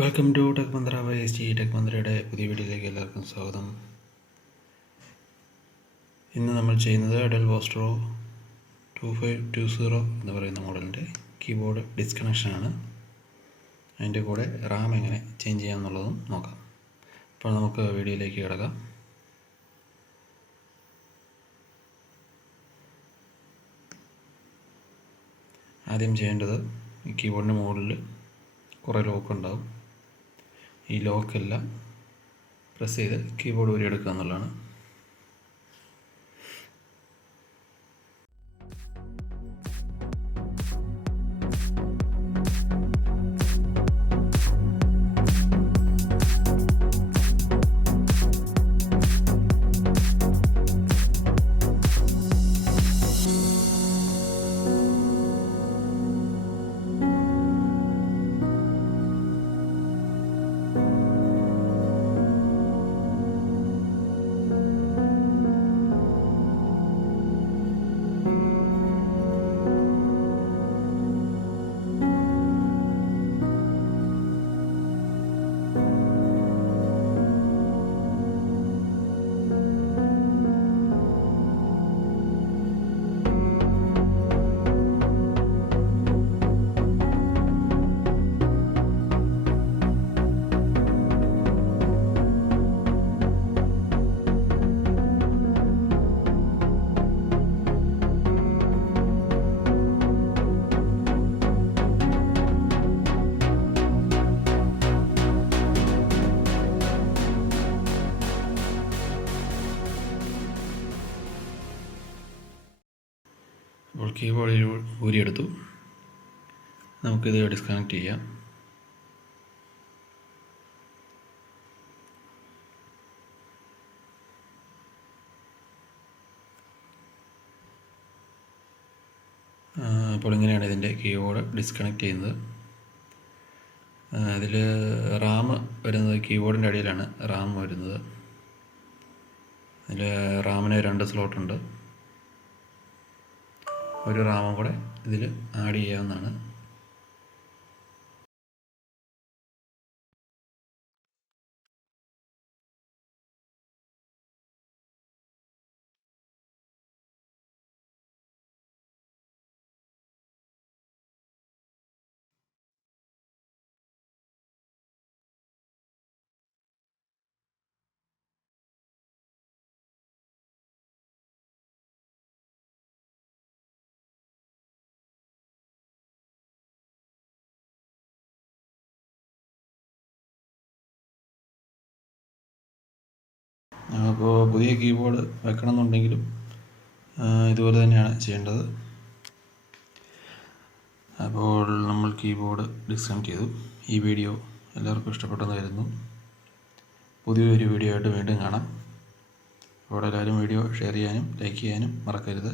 Welcome to tech Mantra by S T. Tech മന്ത്രയുടെ പുതിയ വീഡിയോയിലേക്ക് എല്ലാവർക്കും സ്വാഗതം. ഇന്ന് നമ്മൾ ചെയ്യുന്നത് ഡെൽ വോസ്ട്രോ 2520 എന്ന് പറയുന്ന മോഡലിൻ്റെ കീബോർഡ് ഡിസ്കണക്ഷനാണ്. അതിൻ്റെ കൂടെ റാം എങ്ങനെ ചേഞ്ച് ചെയ്യാമെന്നുള്ളതും നോക്കാം. അപ്പോൾ നമുക്ക് വീഡിയോയിലേക്ക് കിടക്കാം. ആദ്യം ചെയ്യേണ്ടത് ഈ കീബോർഡിൻ്റെ മുകളിൽ കുറേ ലോക്ക് ഉണ്ടാകും. ഈ ലോക്കെല്ലാം പ്രസ് ചെയ്ത് കീബോർഡ് ഊരിയെടുക്കുക എന്നുള്ളതാണ്. അപ്പോൾ കീബോർഡിൽ ഊരിയെടുത്തു. നമുക്കിത് ഡിസ്കണക്ട് ചെയ്യാം. അപ്പോൾ ഇങ്ങനെയാണ് ഇതിൻ്റെ കീബോർഡ് ഡിസ്കണക്ട് ചെയ്യുന്നത്. അതിൽ റാം വരുന്നത് കീബോർഡിൻ്റെ അടിയിലാണ് റാം വരുന്നത്. അതിൽ റാമിന് 2 സ്ലോട്ടുണ്ട്. ഒരു റാമും കൂടെ ഇതിൽ ആഡ് ചെയ്യാവുന്നതാണ്. അപ്പോൾ പുതിയ കീബോർഡ് വെക്കണമെന്നുണ്ടെങ്കിലും ഇതുപോലെ തന്നെയാണ് ചെയ്യേണ്ടത്. അപ്പോൾ നമ്മൾ കീബോർഡ് ഡിസ്കണക്ട് ചെയ്തു. ഈ വീഡിയോ എല്ലാവർക്കും ഇഷ്ടപ്പെട്ടെന്ന് കരുതുന്നു. പുതിയൊരു വീഡിയോ ആയിട്ട് വീണ്ടും കാണാം. അപ്പോൾ എല്ലാവരും വീഡിയോ ഷെയർ ചെയ്യാനും ലൈക്ക് ചെയ്യാനും മറക്കരുത്.